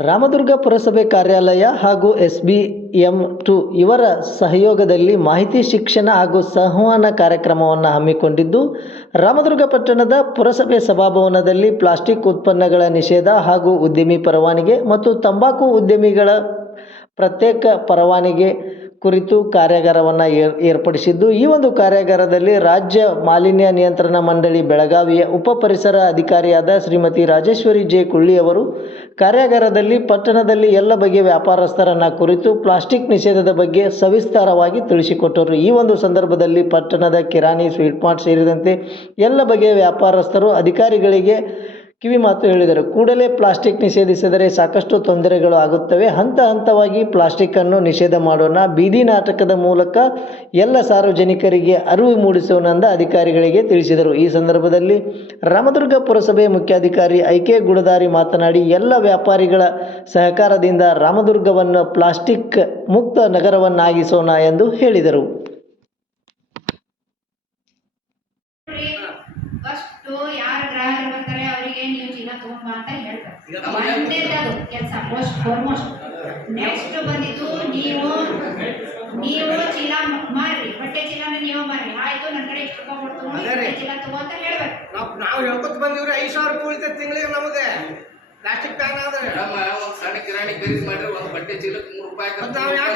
ರಾಮದುರ್ಗ ಪುರಸಭೆ ಕಾರ್ಯಾಲಯ ಹಾಗೂ ಎಸ್ ಬಿ ಎಂ ಟು ಇವರ ಸಹಯೋಗದಲ್ಲಿ ಮಾಹಿತಿ, ಶಿಕ್ಷಣ ಹಾಗೂ ಸಂವಹನ ಕಾರ್ಯಕ್ರಮವನ್ನು ಹಮ್ಮಿಕೊಂಡಿದ್ದು, ರಾಮದುರ್ಗ ಪಟ್ಟಣದ ಪುರಸಭೆ ಸಭಾಭವನದಲ್ಲಿ ಪ್ಲಾಸ್ಟಿಕ್ ಉತ್ಪನ್ನಗಳ ನಿಷೇಧ ಹಾಗೂ ಉದ್ಯಮಿ ಪರವಾನಿಗೆ ಮತ್ತು ತಂಬಾಕು ಉದ್ಯಮಿಗಳ ಪ್ರತ್ಯೇಕ ಪರವಾನಗಿ ಕುರಿತು ಕಾರ್ಯಾಗಾರವನ್ನು ಏರ್, ಏರ್ಪಡಿಸಿದ್ದು. ಈ ಒಂದು ಕಾರ್ಯಾಗಾರದಲ್ಲಿ ರಾಜ್ಯ ಮಾಲಿನ್ಯ ನಿಯಂತ್ರಣ ಮಂಡಳಿ ಬೆಳಗಾವಿಯ ಉಪ ಪರಿಸರ ಅಧಿಕಾರಿಯಾದ ಶ್ರೀಮತಿ ರಾಜೇಶ್ವರಿ ಜೆ. ಕುಳ್ಳಿ ಅವರು, ಕಾರ್ಯಾಗಾರದಲ್ಲಿ ಪಟ್ಟಣದಲ್ಲಿ ಎಲ್ಲ ಬಗೆಯ ವ್ಯಾಪಾರಸ್ಥರನ್ನ ಕುರಿತು ಪ್ಲಾಸ್ಟಿಕ್ ನಿಷೇಧದ ಬಗ್ಗೆ ಸವಿಸ್ತಾರವಾಗಿ ತಿಳಿಸಿಕೊಟ್ಟರು. ಈ ಒಂದು ಸಂದರ್ಭದಲ್ಲಿ ಪಟ್ಟಣದ ಕಿರಾಣಿ ಸ್ವೀಟ್ ಮಾರ್ಟ್ ಸೇರಿದಂತೆ ಎಲ್ಲ ಬಗೆಯ ವ್ಯಾಪಾರಸ್ಥರು ಅಧಿಕಾರಿಗಳಿಗೆ ಕಿವಿ ಮಾತು ಹೇಳಿದರು. ಕೂಡಲೇ ಪ್ಲಾಸ್ಟಿಕ್ ನಿಷೇಧಿಸಿದರೆ ಸಾಕಷ್ಟು ತೊಂದರೆಗಳು ಆಗುತ್ತವೆ. ಹಂತ ಹಂತವಾಗಿ ಪ್ಲಾಸ್ಟಿಕ್ಕನ್ನು ನಿಷೇಧ ಮಾಡೋಣ. ಬೀದಿ ನಾಟಕದ ಮೂಲಕ ಎಲ್ಲ ಸಾರ್ವಜನಿಕರಿಗೆ ಅರಿವು ಮೂಡಿಸೋಣ ಅಧಿಕಾರಿಗಳಿಗೆ ತಿಳಿಸಿದರು. ಈ ಸಂದರ್ಭದಲ್ಲಿ ರಾಮದುರ್ಗ ಪುರಸಭೆ ಮುಖ್ಯಾಧಿಕಾರಿ ಐ ಕೆ ಗುಡದಾರಿ ಮಾತನಾಡಿ, ಎಲ್ಲ ವ್ಯಾಪಾರಿಗಳ ಸಹಕಾರದಿಂದ ರಾಮದುರ್ಗವನ್ನು ಪ್ಲಾಸ್ಟಿಕ್ ಮುಕ್ತ ನಗರವನ್ನಾಗಿಸೋಣ ಎಂದು ಹೇಳಿದರು. ನೀವು ಚೀಲ ತಗೊಂಬ ಅಂತ ಹೇಳ್ತಾರೆ. ಕೆಲಸ ಮೋಸ್ಟ್ ಫಾರ್ಮೋಸ್ಟ್ ನೆಕ್ಸ್ಟ್ ಬಂದಿದ್ದು ನೀವು ನೀವು ಚೀಲ ಮಾರ್ರಿ ಬಟ್ಟೆ ಚೀಲನ ನೀವು ಮಾರ್ರಿ. ಆಯ್ತು ನನ್ನ ಕಡೆ ಇಷ್ಟು ರೂಪಾಯಿ ಕೊಡ್ತು ಚೀಲ ತಗೋ ಅಂತ ಹೇಳ್ಬೇಕು. ನಾವು ನಾವು ಹೇಳ್ಕೊತ ಬಂದಿವ್ರಿ ಐದು ಸಾವಿರ ರೂಪಾಯಿ ಉಳಿತೈತೆ ತಿಂಗಳಿಗೆ ನಮಗೆ. ಪ್ಲಾಸ್ಟಿಕ್ ಪ್ಯಾನ್ ಆದ್ರೆ. ನಮ್ಮ ಒಂದು ಸಣ್ಣ ಕಿರಾಣಿ ಖರೀದಿ ಮಾಡ್ರಿ ಒಂದ್ ಬಟ್ಟೆ ಚೀಲಕ್ಕೆ ಮೂರು ರೂಪಾಯಿ ನಾವು ನಾವ್ ಯಾಕ್?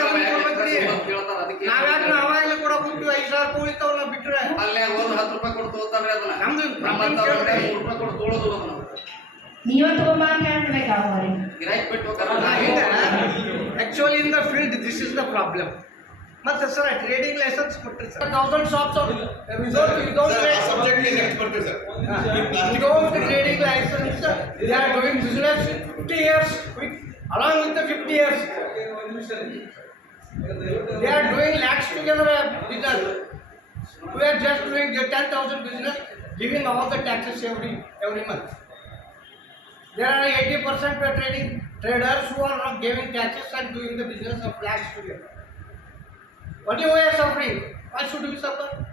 ಕೇಳ್ತಾರ ಅದಕ್ಕೆ ನಾವ್ಯಾಕೆ ಅವಾಗಲೇ ಕೂಡ ಕೊಟ್ಟು ಐದು ಸಾವಿರ ರೂಪಾಯಿ ಬಿಟ್ರೆ. ಅಲ್ಲೇ ಒಂದು ಹತ್ತು ರೂಪಾಯಿ ಕೊಟ್ಟು ತಗೋತಾರ್ರಿ ಅದನ್ನ. ನಮ್ದು ನಮ್ಮಂತ ಮೂರು ರೂಪಾಯಿ ಕೊಟ್ಟು ತೊಗೊಳೋದು ಅದನ್ನ. ನೀವ ತಗೊಂಬ ಅಂತ ಹೇಳ್ಬೇಕು ಅವ್ರಿಗೆ ಗಿರಾಕಿ ಬಿಟ್ಟು actually in the field this is the problem ಮತ್ತೆ ಸರ್ ಟ್ರೇಡಿಂಗ್ ಲೈಸೆನ್ಸ್ ಕೊಟ್ರಿ sir thousand shops without without subject next ಬರ್ತೀವಿ ಸರ್ ಈ plastic without trading license, they are doing business 50 years with, along with the 50 years. They are doing lakhs together uh, business. We are just doing the 10,000 business, giving all the taxes every, every month. There are 80% of trading traders who are not giving taxes and doing the business of lakhs together. What you are suffering? Why should we suffer?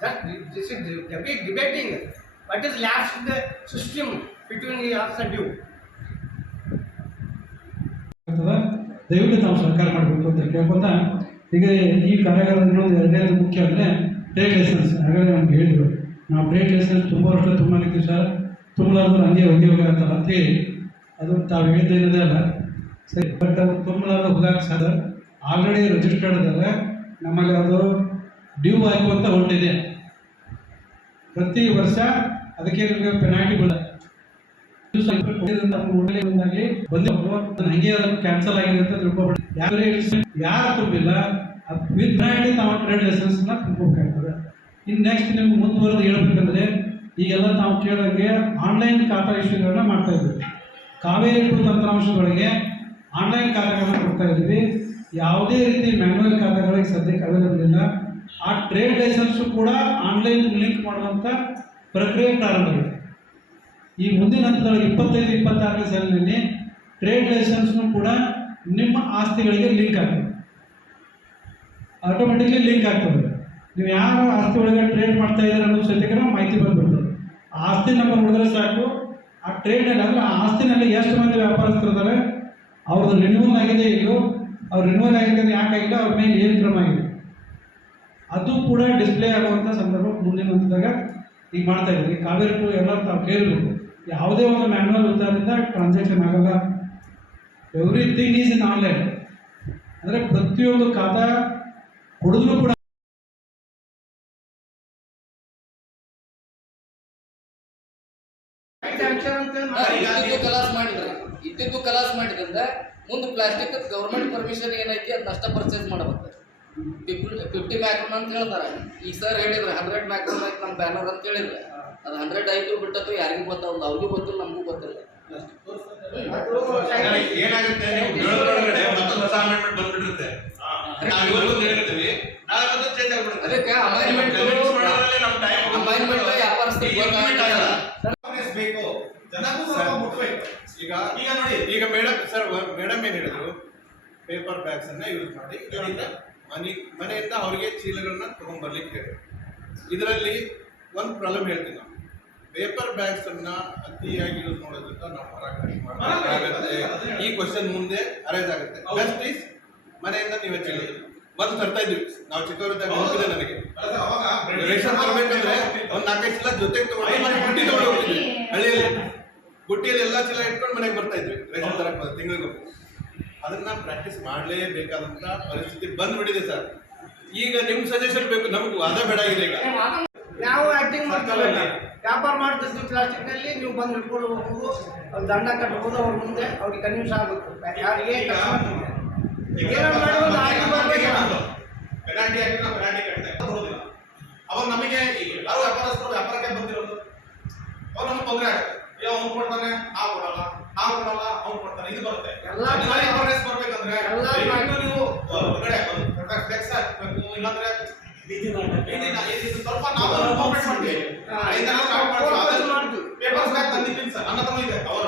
That this is the big debating. What is lapse in the system between us and you? ಆಗ್ತದ ದಯವಿಟ್ಟು ತಾವು ಸಹಕಾರ ಮಾಡಬೇಕು ಅಂತ ಕೇಳ್ಕೊತಾ ಈಗ ಈ ಕಾರ್ಯಾಗಾರದ ಇನ್ನೊಂದು ಎರಡನೇದು ಮುಖ್ಯ ಅಂದರೆ ಟ್ರೇಡ್ ಲೈಸೆನ್ಸ್ ಹಾಗಾದ್ರೆ ನಮ್ಗೆ ಹೇಳಿದ್ರು ನಾವು ಟ್ರೇಡ್ ಲೈಸೆನ್ಸ್ ತುಂಬ ವರ್ಷ ತುಂಬಾಕಿದ್ವಿ ಸರ್ ತುಂಬಲಾರ್ದು ಹಂಗೆ ಹೋಗಿ ಹೋಗಿ ಅಂತ ಹೇಳಿ. ಅದು ತಾವು ಹೇಳಿದ್ದೇನಿದೆ ಅಲ್ಲ, ಸರಿ ಬಟ್ ಅವ್ರು ತುಂಬಲಾರ್ದು ಹೋಗಕ್ಕೆ ಸಾಧ್ಯ. ಆಲ್ರೆಡಿ ರಿಜಿಸ್ಟರ್ಡ್ ಇದ್ದಾರೆ ನಮಗೆ ಅದು ಡ್ಯೂ ಹಾಕುವಂತ ಹೊಂಟಿದೆ ಪ್ರತಿ ವರ್ಷ ಅದಕ್ಕೆ ನಮಗೆ ಪೆನಾಲ್ಟಿ ಬೀಳ ಬಂದು ಹಂಗೆ ಅದನ್ನು ಕ್ಯಾನ್ಸಲ್ ಆಗಿದೆ ಅಂತ ತಿಳ್ಕೊಬೇಡಿ ಯಾರು ಯಾರು ತುಂಬಿಲ್ಲ ವಿತ್ ಬ್ರ್ಯಾಂಡ್ ನಾವು ಟ್ರೇಡ್ ಲೈಸೆನ್ಸ್ನ ತುಂಬೋಬೇಕಾಗ್ತದೆ. ಇನ್ನು ನೆಕ್ಸ್ಟ್ ನಿಮ್ಗೆ ಮುಂದುವರೆದು ಹೇಳ್ಬೇಕಂದ್ರೆ ಈಗೆಲ್ಲ ನಾವು ಕೇಳೋಕ್ಕೆ ಆನ್ಲೈನ್ ಖಾತಾ ಇಶ್ಯೂಗಳನ್ನ ಮಾಡ್ತಾ ಇದ್ದೀವಿ ಕಾವೇರಿ ತಂತ್ರಾಂಶಗಳಿಗೆ ಆನ್ಲೈನ್ ಖಾತೆಗಳನ್ನ ಕೊಡ್ತಾ ಇದ್ದೀವಿ ಯಾವುದೇ ರೀತಿ ಮ್ಯಾನ್ಯಲ್ ಖಾತೆಗಳಿಗೆ ಸದ್ಯಕ್ಕೆ ಅವೈಲೇಬಲ್ ಇಲ್ಲ. ಆ ಟ್ರೇಡ್ ಲೈಸೆನ್ಸು ಕೂಡ ಆನ್ಲೈನ್ ಲಿಂಕ್ ಮಾಡುವಂಥ ಪ್ರಕ್ರಿಯೆ ಪ್ರಾರಂಭ ಆಗಿದೆ. ಈ ಮುಂದಿನ ಹಂತದಲ್ಲಿ ಇಪ್ಪತ್ತೈದು, ಇಪ್ಪತ್ತಾರನೇ ಸಾಲಿನಲ್ಲಿ ಟ್ರೇಡ್ ಲೈಸೆನ್ಸ್ನು ಕೂಡ ನಿಮ್ಮ ಆಸ್ತಿಗಳಿಗೆ ಲಿಂಕ್ ಆಗ್ತದೆ. ಆಟೋಮೆಟಿಕ್ಲಿ ಲಿಂಕ್ ಆಗ್ತದೆ. ನೀವು ಯಾವ ಆಸ್ತಿ ಒಳಗೆ ಟ್ರೇಡ್ ಮಾಡ್ತಾ ಇದ್ದಾರೆ ಅನ್ನೋ ಸದ್ಯಕ್ಕೆ ಮಾಹಿತಿ ಬಂದ್ಬಿಡ್ತದೆ ಆ ಆಸ್ತಿ ನಂಬರ್ ನೋಡಿದ್ರೆ ಸಾಕು. ಆ ಟ್ರೇಡ್ನಲ್ಲಿ ಅಂದ್ರೆ ಆ ಆಸ್ತಿನಲ್ಲಿ ಎಷ್ಟು ಮಂದಿ ವ್ಯಾಪಾರಸ್ಥರು ಇದ್ದಾರೆ ಅವ್ರದ್ದು ರಿನ್ಯೂವಲ್ ಆಗಿದೆ ಇಲ್ಲೋ ಅವ್ರು ರಿನ್ಯೂವಲ್ ಆಗಿದೆ ಯಾಕಾಗಿಲ್ಲ ಅವ್ರ ಮೇಲೆ ಏನು ಕ್ರಮ ಆಗಿದೆ ಅದು ಕೂಡ ಡಿಸ್ಪ್ಲೇ ಆಗುವಂಥ ಸಂದರ್ಭ ಮುಂದಿನ ಹಂತದಾಗ ಈಗ ಮಾಡ್ತಾ ಇದ್ದೀವಿ. ಕಾವೇರಿ ಟು ಎಲ್ಲ ತಾವು ಕೇಳಬೇಕು ಯಾವುದೇ ಒಂದು ಮ್ಯಾನ್ಯಲ್ ಉದ್ದಾರದಿಂದ ಟ್ರಾನ್ಸಾಕ್ಷನ್ ಆಗಲ್ಲ. ಎವ್ರಿಥಿಂಗ್ ಈಸ್ ಇನ್ ಆನ್ಲೈನ್ ಅಂದರೆ ಪ್ರತಿಯೊಂದು ಖಾತಾ ಕೊಡಿದ್ರು ಕೂಡ ಇದ್ದಿದ್ದು ಕಲಾಸ್ ಮಾಡಿದ್ರೆ ಇದ್ದಿದ್ದು ಕಲಾಸ್ ಮಾಡಿದ್ರಿಂದ ಮುಂದೆ ಪ್ಲಾಸ್ಟಿಕ್ ಗವರ್ಮೆಂಟ್ ಪರ್ಮಿಷನ್ ಏನೈತಿ ಅದು ಅಷ್ಟ ಪರ್ಚೇಸ್ ಮಾಡಬೇಕು. ಫಿಫ್ಟಿ ಮ್ಯಾಕ್ರೋನ್ ಅಂತ ಹೇಳ್ತಾರೆ. ಈಗ ಸರ್ ಹೇಳಿದ್ರೆ ಹಂಡ್ರೆಡ್ ಮ್ಯಾಕ್ರೋನ್ ಐತಿ ನಮ್ಮ ಬ್ಯಾನರ್ ಅಂತ ಹೇಳಿದ್ರೆ. ಅದು ಹಂಡ್ರೆಡ್ ಐದು ಬಿಟ್ಟತ್ತು ಯಾರಿಗೂ ಗೊತ್ತಾಗಲ್ಲ ಅವ್ರಿಗೂ ಗೊತ್ತಿಲ್ಲ ನಮಗೂ ಗೊತ್ತಿಲ್ಲ. ಏನಾಗುತ್ತೆ? ಬಂದ್ಬಿಟ್ಟಿರುತ್ತೆ. ಅದಕ್ಕೆ ಅಮೈನ್ಮೆಂಟ್ ಅಮೈನ್ಮೆಂಟ್ ಮಾಡೋದ್ರಲ್ಲೇ ಈಗ ಈಗ ನೋಡಿ. ಈಗ ಮೇಡಮ್ ಸರ್ ಮೇಡಮ್ ಏನು ಹೇಳಿದ್ರು? ಪೇಪರ್ ಬ್ಯಾಗ್ಸ್ ಅನ್ನ ಯೂಸ್ ಮಾಡಿ ಮನೆ ಮನೆಯಿಂದ ಅವರಿಗೆ ಚೀಲಗಳನ್ನ ತಗೊಂಡ್ಬರ್ಲಿಕ್ಕೆ ಹೇಳಿ. ಇದರಲ್ಲಿ ಒಂದು ಪ್ರಾಬ್ಲಮ್ ಹೇಳ್ತೀನಿ ನಾವು ಪೇಪರ್ ಬ್ಯಾಗ್ಸ್ ಅನ್ನ ಅತಿಯಾಗಿ ಯೂಸ್ ಮಾಡೋದ್ರಿಂದ ನಾವು ಈ ಕ್ವಶನ್ ಮುಂದೆ ಅರೈಸ್ ಆಗುತ್ತೆ. ಬೆಸ್ಟ್ ಈಸ್ ಮನೆಯಿಂದ ನೀವೇ ಚಳಿ ಬಂದು ತರ್ತಾ ಇದ್ವಿ ನಾವು ಚಿಕ್ಕವರಿದ್ದಾಗ ನೆನಪಿದೆ ನನಗೆ. ರೇಷನ್ ತರಬೇಕಂದ್ರೆ ಒಂದ್ ನಾಲ್ಕೈದು ಸಲ ಜೊತೆ ತಗೊಂಡು ಮನೆ ಬುಟ್ಟಿ ತಗೊಂಡು ಹಳ್ಳಿಯಲ್ಲಿ. ಬುಟ್ಟಿಯಲ್ಲಿ ಎಲ್ಲ ಚೀಲ ಇಟ್ಕೊಂಡು ಮನೆಗೆ ಬರ್ತಾ ಇದ್ವಿ ರೇಷನ್ ತರಕ್ ತಿಂಗಳಿಗೆ ಅದನ್ನ ಪ್ರಾಕ್ಟೀಸ್ ಮಾಡಲೇಬೇಕಾದಂತ ಪರಿಸ್ಥಿತಿ ಬಂದ್ಬಿಟ್ಟಿದೆ ಸರ್. ಈಗ ನಿಮ್ ಸಜೆಷನ್ ಬೇಕು ನಮಗೂ ಅದೇ ಬೇಡ ಇದೆ ಈಗ ನಾವು ಆಕ್ಟಿಂಗ್ ಮಾಡ್ತಲ್ಲ ವ್ಯಾಪಾರ ಮಾಡ್ತಿದ್ವಿ ಪ್ಲಾಸ್ಟಿಕ್ನಲ್ಲಿ ನೀವು ಬಂದು ಹಿಡ್ಕೊಂಡು ಹೋಗ್ಬೋದು ಅವ್ರು ದಂಡ ಕಟ್ಬೋದು ಅವ್ರ ಮುಂದೆ ಅವ್ರಿಗೆ ಕನ್ವಿನ್ಸ್ ಆಗಬೇಕು. ಯಾರಿಗೆ ಪೆನಾಲ್ಟಿ ಹಾಕಿ ನಾವು ಪೆನಾಲ್ಟಿ ಅವಾಗ ನಮಗೆ ಎಲ್ಲರೂ ವ್ಯಾಪಾರಸ್ಥರು ವ್ಯಾಪಾರಕ್ಕೆ ಬಂದಿರೋದು. ಅವ್ರು ನಮ್ಗೆ ತೊಂದರೆ ಆಗುತ್ತೆ. ಅವ್ನು ಕೊಡ್ತಾನೆ ನಾವು ಕೊಡಲ್ಲ ನಾವು ಕೊಡಲ್ಲ ಅವ್ನು ಕೊಡ್ತಾನೆ ಇದು ಬರುತ್ತೆ. ಅವೇರ್ನೆಸ್ ಬರ್ಬೇಕಂದ್ರೆ ನೀವು ಹೊರಗಡೆ ಫ್ಲೆಕ್ಸ್ ಹಾಕ್ಬೇಕು ಇಲ್ಲಾಂದ್ರೆ ಸ್ವಲ್ಪ ನಾವು ಮಾಡ್ತೀವಿ. ಪೇಪರ್ಸ್ ಬ್ಯಾಗ್ ತಂದಿದ್ದೀನಿ ಸರ್. ನನ್ನ ಹತ್ರ ಇದೆ ಕವರ್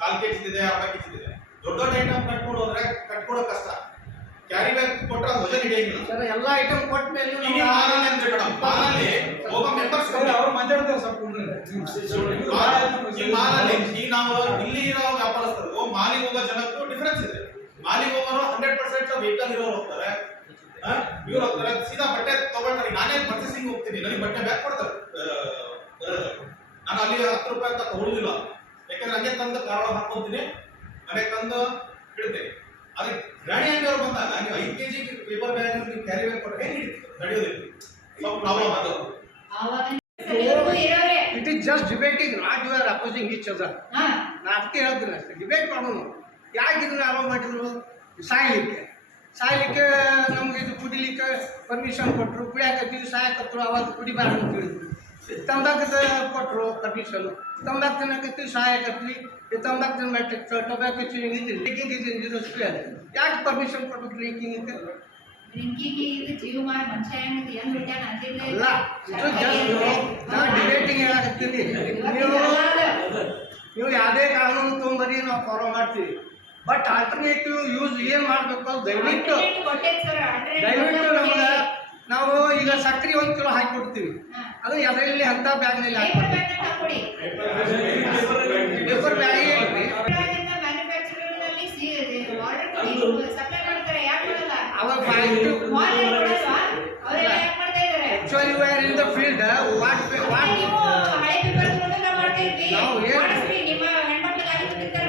ಕಾಲ್ ಕೆಜಿ ಇದೆ ಅರ್ಧ ಕೆಜಿ ಇದೆ ದೊಡ್ಡ ದೊಡ್ಡ ಐಟಮ್ ಕಟ್ಕೊಂಡು ಹೋದ್ರೆ ಕಟ್ಕೊಡೋ ಕಷ್ಟ ಹಿಡಿಯಂಗಿಲ್ಲ ಸರ್ ಎಲ್ಲ ಐಟಮ್ ಕೊಟ್ಟ ಮೇಲೆ ಈಗ ಮಾಲಲ್ಲಿ ಅಂತ ಮೇಡಮ್ ಮಾಲಲ್ಲಿ ಹೋಗೋ ಮೆಂಬರ್ಸ್ ಅವ್ರು ಮಾತಾಡ್ತಾರೆ ಸ್ವಲ್ಪ ಈ ಮಾಲಲ್ಲಿ ಈಗ ನಾವು ಇಲ್ಲಿ ಇರೋ ವ್ಯಾಪಾರಸ್ಥರು ಮಾಲಿಗೆ ಹೋಗೋ ಜನಕ್ಕೂ ಡಿಫರೆನ್ಸ್ ಇದೆ. ಮಾಲಿಗೆ ಹೋಗೋರು ಹಂಡ್ರೆಡ್ ಪರ್ಸೆಂಟ್ ವೆಹಿಕಲ್ ಇರೋರು ಹೋಗ್ತಾರೆ. ಆ, ಇವ್ರು ಹೋಗ್ತಾರೆ. ಸೀದಾ ಬಟ್ಟೆ ತಗೊಳ್ತಾರೆ. ನಾನೇ ಪರ್ಚೇಸಿಂಗ್ ಹೋಗ್ತೀನಿ. ನನಗೆ ಬಟ್ಟೆ ಬ್ಯಾಕ್ ಕೊಡ್ತಾರೆ. ನಾನು ಅಲ್ಲಿ ಹತ್ತು ರೂಪಾಯಿ ಅಂತ ತಗೊಳ್ಳೋದಿಲ್ಲ. ಯಾಕಂದ್ರೆ ಹಂಗೆ ತಂದು ಕಾರಣ ಹಾಕೊಂತೀನಿ ಮನೆಗೆ ತಂದು ಇಡ್ತೀನಿ. ಅದಕ್ಕೆ ಗಾಡಿ ಅಂಗಡಿಯವ್ರು ಬಂದಾಗ ನೀವು ಐದು ಕೆಜಿ ಪೇಪರ್ ಬ್ಯಾಗ್ ನೀವು ಕ್ಯಾರಿ ಬ್ಯಾಗ್ ಕೊಟ್ಟರೆ ಹೆಂಗೆ ನಡೆಯೋದಿಲ್ಲ. ಸ್ವಲ್ಪ ಪ್ರಾಬ್ಲಮ್ ಅದು ಆವಾಗ ಎಲ್ಲರಿಗೂ ಇರೋರೆ it is just debating not you are opposing each other. ಹಾ. ನಾ ಅದಕ್ಕೆ ಹೇಳ್ತೀನಿ ಅಷ್ಟೇ ಡಿಬೇಟ್ ಮಾಡೋನು. ಯಾಕೆ ಇದನ್ನ ಅಲೋ ಮಾಡಿದ್ರು ಸಾಯ್ಲಿಕ್ಕೆ. ಸಾಯ್ಲಿಕ್ಕೆ ನಮ್ಗೆ ಇದು ಕುಡಿಲಿಕ್ಕೆ ಪರ್ಮಿಷನ್ ಕೊಟ್ಟರು ಕುಡಿಯಾಕತ್ತೀವಿ ಸಾಯಕತ್ರು ಅವಾಗ ಕುಡಿಬಾರ್ದು ಅಂತ ಹೇಳಿದ್ರು. ತಂಬಾಕು ಕೊಟ್ಟರು ಪರ್ಮಿಷನ್ ತಂಬಾಕು ತಿನ್ನಕತ್ತೀವಿ ಸಾಯಕತ್ವಿ ಈ ತಂಬಾಕು ತಿನ್ಬೇಕು ಟೊಬ್ಯಾಕೊ ಡ್ರಿಂಕಿಂಗ್ ಇದು ಇಂಡಸ್ಟ್ರಿ ಅದು ಯಾಕೆ ಪರ್ಮಿಷನ್ ಕೊಟ್ಟು ಡ್ರಿಂಕಿಂಗ್ ಅಂತ ಅಲ್ಲ ಇದು ಜಸ್ಟ್ ನಾ ಡಿಬೇಟಿಂಗ್ ಹೇಳಕತ್ತೀನಿ ನೀವು ನೀವು ಯಾವುದೇ ಕಾನೂನು ತೊಗೊಂಬರಿ ನಾವು ಫಾಲೋ ಮಾಡ್ತೀವಿ. ಬಟ್ ಆಲ್ಟರ್ನೇಟಿವ್ ಯೂಸ್ ಏನು ಮಾಡಬೇಕು ದಯವಿಟ್ಟು ದಯವಿಟ್ಟು. ನಮ್ಗೆ ನಾವು ಈಗ ಸಕ್ರೆ ಒಂದು ಕಿಲೋ ಹಾಕಿ ಕೊಡ್ತೀವಿ ಅದು ಅದರಲ್ಲಿ ಬ್ಯಾಗ್ ಬ್ಯಾಗ್ನಲ್ಲಿ ಹಾಕಿ ಕೊಡಿ, supply ಮಾಡ್ತಾರೆ, ಯಾಕ್ ಮಾಡಲ್ಲ? ಅವಾಗ ಪಾಸಿಟಿವ್ Mall ಅಲ್ಲಿ ಕೊಡಲ್ವಾ? ಅವ್ರೆಲ್ಲ ಯಾಕ್ ಮಾಡ್ತಾ ಇದ್ದಾರೆ actually are in the field what what ನೀವು ಹಳೆ paper ತಗೊಂಡು ನಾವು ಮಾಡ್ತಾ ಇದ್ವಿ. ನಾವು ಮಾಡಿಸ್ರಿ, ನಿಮ್ಮ ಹೆಣ್ಮಕ್ಳಿಗೆ ಆಗಿ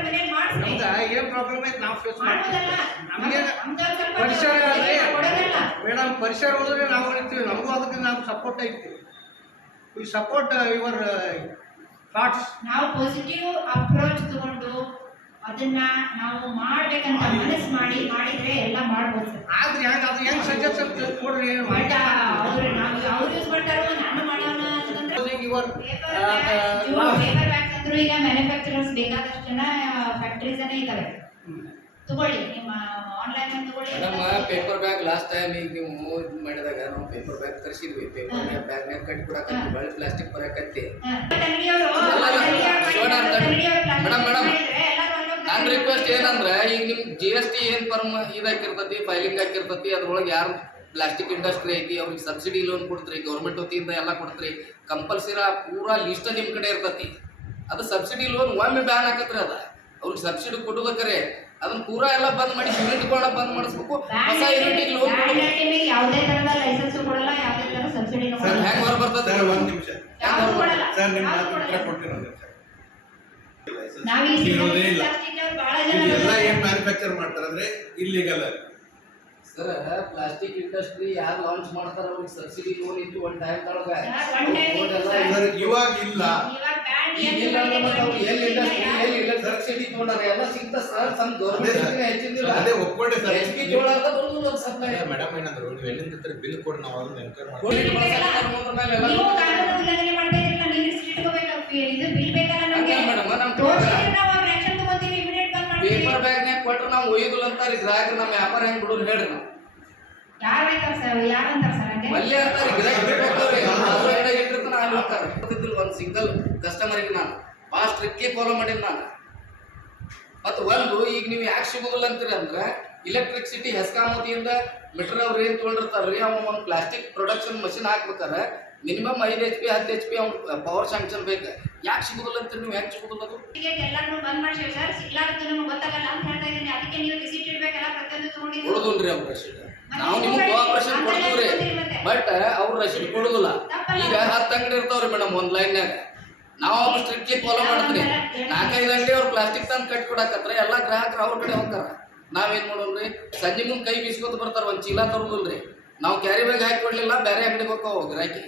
ಮನೆ ಮಾಡಿಸ್ರಿ. ಏನು ಪ್ರಾಬ್ಲಮ್ ಐತೆ ನಾವು ಫೇಸ್ ಮಾಡ್ತೀವಿ. ನಮಗೆ ಪರಿಸರ ಕೊಡೋದಲ್ಲ. ಮೇಡಮ್ ಪರಿಸರ ಹೋದ್ರೆ ನಾವು ಹೇಳ್ತೀವಿ. ನಮಗೂ ಅದಕ್ಕೆ ನಾವು ಸಪೋರ್ಟ್ ಐತಿ ವಿ ಸಪೋರ್ಟ್ ಯುವರ್ ಥಾಟ್ಸ್ ನಾವು ಪಾಸಿಟಿವ್ ಅಪ್ರೋಚ್ ತಗೊಂಡು ಅದನ್ನ ನಾವು ಮಾಡ್ಬೇಕಂತ ಮನಸ್ಸು ಮಾಡಿ ಮಾಡಿದ್ರೆ ಎಲ್ಲ ಮಾಡ್ಬೋದು ಆದ್ರೆ ಹೆಂಗ್ ಅದು ಹೆಂಗ್ ಸಜೆಷನ್ ಕೊಡ್ರಿ ಏನು ಅವ್ರು ನಾವು ಅವ್ರು ಯೂಸ್ ಮಾಡ್ತಾರೋ ನಾನು ಮಾಡೋಣ ಅಂತಂದ್ರೆ ಯುವರ್ ಪೇಪರ್ ಪೇಪರ್ ಬ್ಯಾಗ್ಸ್ ಅಂದ್ರೂ ಈಗ ಮ್ಯಾನುಫ್ಯಾಕ್ಚರರ್ಸ್ ಬೇಕಾದಷ್ಟು ಜನ ಫ್ಯಾಕ್ಟ್ರೀಸ್ ಇದಾವೆ ತಗೊಳ್ಳಿ ನಿಮ್ಮ ಆನ್ಲೈನ್ ತಗೊಳ್ಳಿ. ನಮ್ಮ ಪೇಪರ್ ಬ್ಯಾಗ್ ಲಾಸ್ಟ್ ಟೈಮ್ ಈಗ ನೀವು ಇದು ಮಾಡಿದಾಗ ನಾವು ಪೇಪರ್ ಬ್ಯಾಗ್ ತರಿಸಿದ್ವಿ. ಪೇಪರ್ ಬ್ಯಾಗ್ ಬ್ಯಾಗ್ನಾಗ ಕಟ್ಟಿ ಕೊಡಕತ್ತಿ ಬಳ್ಳಿ ಪ್ಲಾಸ್ಟಿಕ್ ಬರಕತ್ತಿ ಮೇಡಮ್, ಮೇಡಮ್. ನನ್ನ ರಿಕ್ವೆಸ್ಟ್ ಏನಂದ್ರೆ ಈಗ ನಿಮ್ ಜಿ ಎಸ್ ಟಿ ಏನ್ ಪರ್ಮ ಇದಾಕಿರ್ತತಿ ಫೈಲಿಂಗ್ ಹಾಕಿರ್ತತಿ ಅದ್ರೊಳಗೆ ಯಾರು ಪ್ಲಾಸ್ಟಿಕ್ ಇಂಡಸ್ಟ್ರಿ ಐತಿ ಅವ್ರಿಗೆ ಸಬ್ಸಿಡಿ ಲೋನ್ ಕೊಡ್ತ್ರಿ ಗೌರ್ಮೆಂಟ್ ವತಿಯಿಂದ ಎಲ್ಲ ಕೊಡ್ತ್ರಿ ಕಂಪಲ್ಸರಿ ಆ ಪೂರಾ ಲಿಸ್ಟ್ ನಿಮ್ ಕಡೆ ಇರ್ತತಿ. ಅದು ಸಬ್ಸಿಡಿ ಲೋನ್ ಒಮ್ಮೆ ಬ್ಯಾನ್ ಹಾಕತ್ರಿ ಅದ. ಅವ್ರಿಗೆ ಸಬ್ಸಿಡಿ ಕೊಡೋದಕ್ಕರೆ ಅದನ್ನ ಪೂರಾ ಎಲ್ಲ ಬಂದ್ ಮಾಡಿ ಯೂನಿಟ್ ಬಂದ್ ಮಾಡಿಸ್ಬೇಕು. ಹೊಸ ಯೂನಿಟ್ ಲೋನ್ ಕೊಡ್ಬೇಕು ಯಾವುದೇ ತರದ ಲೈಸೆನ್ಸ್ ಕೊಡಲ್ಲ ಯಾವುದೇ ತರ ಸಬ್ಸಿಡಿ ಸರ್ ಹೆಂಗ್ ಹೊರ ಬರ್ತದೆ? ಸರ್ ಒಂದ್ ನಿಮಿಷ. ಯಾವ್ದು ಕೊಡಲ್ಲ. ಸರ್ ನಿಮ್ಮ ಯಾವ್ದು ಉತ್ತರ ಕೊಡಲ್ಲ. ಕೊಡ್ತೀನಿ ನಾವು ಈ ಇರೋದೇ ಇಲ್ಲ ಪ್ಲಾಸ್ಟಿಕ್ ಬಹಳ ಜನ ಇದೆಲ್ಲ ಏನ್ ಮ್ಯಾನುಫ್ಯಾಕ್ಚರ್ ಮಾಡ್ತಾರೆ ಅಂದ್ರೆ ಇಲ್ಲಿಗಲ್ ಸರ್ ಪ್ಲಾಸ್ಟಿಕ್ ಇಂಡಸ್ಟ್ರಿ ಯಾರ್ ಲಾಂಚ್ ಮಾಡ್ತಾರ ಅವ್ರಿಗೆ ಸಬ್ಸಿಡಿ ಲೋನ್ ಇತ್ತು ಒಂದ್ ಟೈಮ್ ತಳಗ ಇವಾಗ ಇಲ್ಲ. ಇಲ್ಲ ಅಂದ್ರೆ ಮತ್ತೆ ಅವ್ರು ಎಲ್ಲಿ ಇಂಡಸ್ಟ್ರಿ ಎಲ್ಲಿ ಇಲ್ಲ? ಸಬ್ಸಿಡಿ ತಗೊಂಡಾರ ಎಲ್ಲ ಸಿಗ್ತ ಸರ್ ಸಮ್ ಅದೇ ಗೌರ್ಮೆಂಟ್ ಒಪ್ಕೊಂಡೆ ಸರ್ ಹೆಚ್ಚಿಗೆ ಜೋಳಾರ್ದ ಬರುದು ಒಂದು ಸಪ್ಲೈ ಮೇಡಮ್ ಏನಂದ್ರು ನೀವು ಎಲ್ಲಿಂದ ಬಿಲ್ ಕೊಡಿ ನಾವು ಅದನ್ನ ಎನ್ಕ್ವೈರ್ ಮಾಡ್ತೀವಿ. ಗೋಲ್ಡ್ ಬಳಸಕ್ಕೆ ಮೇಲೆ ಎಲ್ಲ ನೀವು ಕಾನೂನು ಉಲ್ಲಂಘನೆ ಮಾಡ್ತಾ ಇದ್ರಲ್ಲ ನೀವು ಇಟ್ಕೋಬೇಕು ಇದು ಬಿಲ್ ಬೇಕಲ್ಲ ನಮಗೆ ಹಂಗೆ ಮೇಡಮ್, ನಮ್ ತೋರಿಸಿದ್ರೆ ನಾವು ಅವ್ರ ಆಕ್ಷನ್ ತಗೋತೀವಿ ಇಮಿಡಿಯೇಟ್ ಬಂದ್ ಮಾಡ್ತೀವಿ ಪೇಪರ್ ಬ್ಯಾಗ್ನ್ಯಾಗ ಕೊಟ್ರೆ ನಾವು ಒಯ್ಯುದಿಲ್ಲ ಅಂತಾರೆ ಗ್ರಾಹಕರು ನಮ್ಮ ವ್ಯಾಪಾರ ಹೆಂಗ್ ಬಿಡೋದು ಹೇಳ್ರಿ ನಾವು ಯಾರು ಅಂತಾರ ಸರ್ ಯಾರು ಅಂತಾರ ಸರ್ ಹಂಗೆ? ಅಲ್ಲೇ ಅಂತಾರೆ ಗಿರಾಕಿ ಬಿಟ್ಟು ಹೋಗ್ತಾವ್ರಿ ಅವ್ರ ಕಡೆ ಇಟ್ಟಿರ್ತಾನ ಅಲ್ಲಿ ಹೋಗ್ತಾರೆ ಗೊತ್ತಿದ್ದಿಲ್ಲ ಒಂದು ಸಿಂಗಲ್ ಕಸ್ಟಮರ್ಗೆ ನಾನು. ಭಾಳ ಸ್ಟ್ರಿಕ್ಟ್ಲಿ ಫಾಲೋ ಮಾಡೀನಿ ನಾನು. ಮತ್ತು ಒಂದು ಈಗ ನೀವು ಯಾಕೆ ಸಿಗೋದಿಲ್ಲ ಅಂತೀರಿ ಅಂದ್ರೆ ಇಲೆಕ್ಟ್ರಿಸಿಟಿ ಹೆಸ್ಕಾಂ ವತಿಯಿಂದ ಮೀಟರ್ ಅವ್ರು ಏನು ತೊಗೊಂಡಿರ್ತಾರೆ ರೀ ಅವ ಒಂದು ಪ್ಲಾಸ್ಟಿಕ್ ಪ್ರೊಡಕ್ಷನ್ ಮಷಿನ್ ಹಾಕ್ಬೇಕಾರೆ ಮಿನಿಮಮ್ ಐದು ಎಚ್ ಪಿ ಹತ್ತು ಎಚ್ ಪಿ ಅವ್ನು ಪವರ್ ಸ್ಯಾಂಕ್ಷನ್ ಬೇಕು. ಯಾಕೆ ಸಿಗುದಿಲ್ಲ ಅಂತ ನೀವು ಹೆಂಗೆ ಸಿಗುದಿಲ್ಲ ಅದು? ಎಲ್ಲಾನು ಬಂದ್ ಮಾಡ್ತೀವಿ ಸರ್. ಸಿಗ್ಲಾರ್ದು ನಮಗೆ ಗೊತ್ತಾಗಲ್ಲ ಅಂತ ಹೇಳ್ತಾ ಇದ್ದೀನಿ. ಅದಕ್ಕೆ ನೀವು ರಿಸೀಟ್ ಇಡ್ಬೇಕಲ್ಲ ಪ್ರತಿಯೊಂದು ತಗೊಂಡಿದ್ದು. ಕೊಡುದಿಲ್ರಿ ಅವ್ರ ರಶೀದ್ ನಾವು ನಿಮ್ಗೆ ಕೋಆಪರೇಷನ್ ರೀ ಬಟ್ ಅವ್ರು ರಶೀದ್ ಕೊಡುದಿಲ್ಲ. ಈಗ ಹತ್ತು ಅಂಗಡಿ ಇರ್ತಾವ್ರಿ ಮೇಡಮ್ ಒಂದ್ ಲೈನ್ಯಾಗ ನಾವು ಅವ್ರು ಸ್ಟ್ರಿಕ್ಟ್ಲಿ ಫಾಲೋ ಮಾಡ್ತೀವಿ. ನಾಲ್ಕೈದು ಅಂಗಡಿ ಅವ್ರು ಪ್ಲಾಸ್ಟಿಕ್ ತಂದು ಕಟ್ಕೊಡಕತ್ರ ಎಲ್ಲ ಗ್ರಾಹಕರು ಅವ್ರ ಕಡೆ ಹೋಗ್ತಾರ. ನಾವೇನ್ ಮಾಡೋಣ್ರಿ? ಸಂಜೆ ಮುಂದೆ ಕೈ ಬೀಸ್ಕೊತ ಬರ್ತಾರ ಒಂದ್ ಚೀಲ ತರುದಿಲ್ರಿ. ನಾವು ಕ್ಯಾರಿ ಬ್ಯಾಗ್ ಹಾಕಿ ಕೊಡ್ಲಿಲ್ಲ ಬೇರೆ ಅಂಗಡಿಗೆ ಹೋಗ್ತಾವ ಗಿರಾಕಿ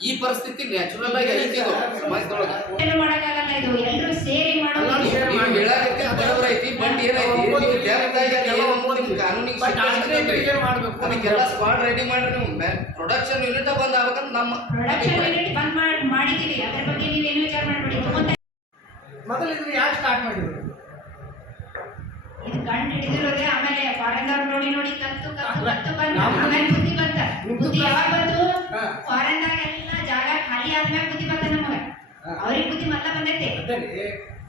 ಈ ಪರಿಸ್ಥಿತಿ ನ್ಯಾಚುರಲ್ ಆಗಿ ಐತಿ ಇದು ಸಮಾಜದೊಳಗ. ಐತಿ ಬಟ್ ಏನೈತಿ ಕಾನೂನಿಗೆ ಸ್ಕ್ವಾಡ್ ರೆಡಿ ಮಾಡ್ರಿ ನೀವು. ಪ್ರೊಡಕ್ಷನ್ ಯೂನಿಟ್ ಬಂದ್ ಆಗ್ಬೇಕಂತ ನಮ್ಮ ಪ್ರೊಡಕ್ಷನ್ ಅಭಿಪ್ರಾಯ. ಯೂನಿಟ್ ಬಂದ್ ಮಾಡಿ ಮಾಡಿದೀವಿ ಅದ್ರ ಬಗ್ಗೆ ನೀವೇನು ವಿಚಾರ ಮಾಡಬೇಡಿ. ಮೊದಲು ಇದನ್ನ ಯಾಕೆ ಸ್ಟಾರ್ಟ್ ಮಾಡಿದ್ರು? ಇದು ಕಂಡು ಹಿಡಿದಿರೋದೇ ಆಮೇಲೆ ಫಾರಿನರ್ ನೋಡಿ ನೋಡಿ ಕತ್ತು ಕತ್ತು ಕತ್ತು ಬಂತು ನಮ್ಮ- ಆಮೇಲೆ ಬುದ್ಧಿ ಬಂತ ನಿಮ್ದು ಬುದ್ಧಿ ಯಾವಾಗ ಬಂತು ಹಾ. ಫಾರಿನ್ದಾಗ ಎಲ್ಲ ಜಾಗ ಖಾಲಿ ಆದ್ಮೇಲೆ ಬುದ್ಧಿ ಬಂತ ನಮಗ ಹಾ. ಅವ್ರಿಗೆ ಬುದ್ಧಿ ಮೊದ್ಲ ಬಂದೈತಿ ಅದೇ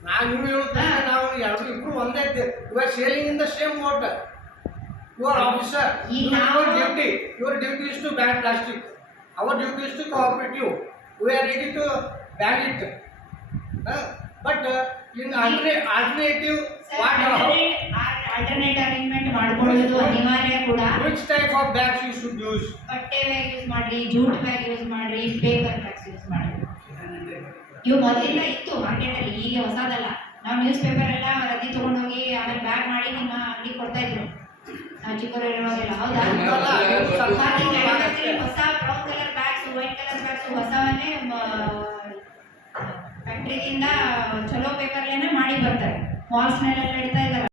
ನಾವು ನೀವು ಹೇಳುತ್ತೆ ನಾವು ಎರಡು ಇಬ್ರು ಒಂದೇ ಇವಾಗ selling in the same what your officer ಈಗ ನಾವು- your duty your duty is to ban plastic our duty is to cooperative we are ready to ban it but in alternative alternate arrangement ಮಾಡ್ಕೊಳ್ಳೋದು ಅನಿವಾರ್ಯ ಕೂಡ. Which type of bags you should use? ಬಟ್ಟೆ bag use ಮಾಡ್ರಿ jute bag use ಮಾಡ್ರಿ paper bags use ಮಾಡ್ರಿ. ಇವು ಮೊದಲಿಂದ ಇತ್ತು ಮಾರ್ಕೆಟಲ್ಲಿ ಈಗ ಹೊಸದಲ್ಲ. ನಾವು ನ್ಯೂಸ್ ಪೇಪರ್ ಎಲ್ಲ ರದ್ದಿ ತಗೊಂಡೋಗಿ ಆಮೇಲೆ ಬ್ಯಾಗ್ ಮಾಡಿ ನಿಮ್ಮ ಅಂಗಡಿ ಕೊಡ್ತಾ ಇದ್ರು. ನಾವು ಚಿಕ್ಕವರು ಇರುವಾಗೆಲ್ಲ ಹೌದಾ? ಹೊಸ brown colour bags white colour bags ಹೊಸವನ್ನೇ ಫ್ಯಾಕ್ಟ್ರಿಯಿಂದ ಚಲೋ ಪೇಪರ್ಲೇನೆ ಮಾಡಿ ಬರ್ತಾರೆ. ಮಾಲ್ಸ್ನಲ್ಲೆಲ್ಲ ಇಡ್ತಾ ಇದ್ದಾರೆ.